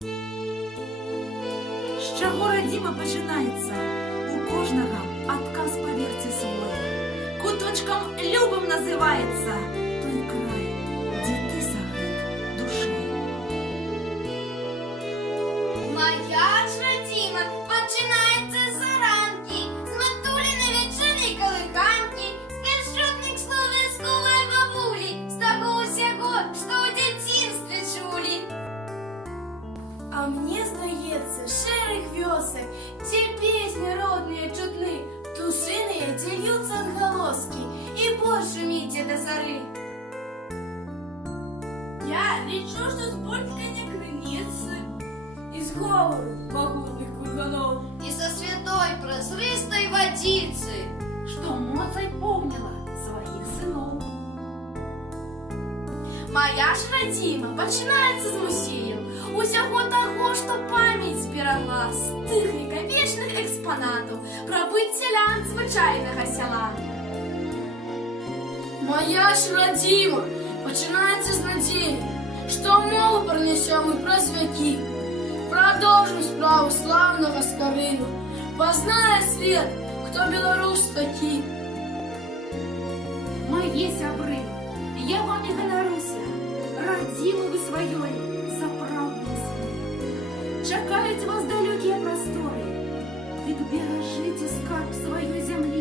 З чого радіма починається? У кожного отказ по вірці свой. Куточком любим називається той край, де ти согрет душею. Моя ж родима починається з заранки, з матуліни вечірні колиханки, з першотних словескової бабулі, з того всього, що у дитинстві чули. А мне здається, шерих вёсок, те песни родные чутны, птушиные тельются отголоски, и больше мите до зары. Я лечу, что с бульканья крыницы, из говору могутных курганов, І со святой прозристої водиці. Что Моцай помнила своих сынов. Моя ж родима починається з музеїв, усього того, що пам'ять зберегла, з тих віковічних експонатів про быт селян звичайного села. Моя ж родима починається з надії, що мову пронесемо і през веки. Продовжим справу славного Скорину, познає світ, хто білорус такий. Мої сябри, я вам не ганаруся, родимы вы своей за правду свою. Чекають вас далекі простори, від бережите скарб своєї землі.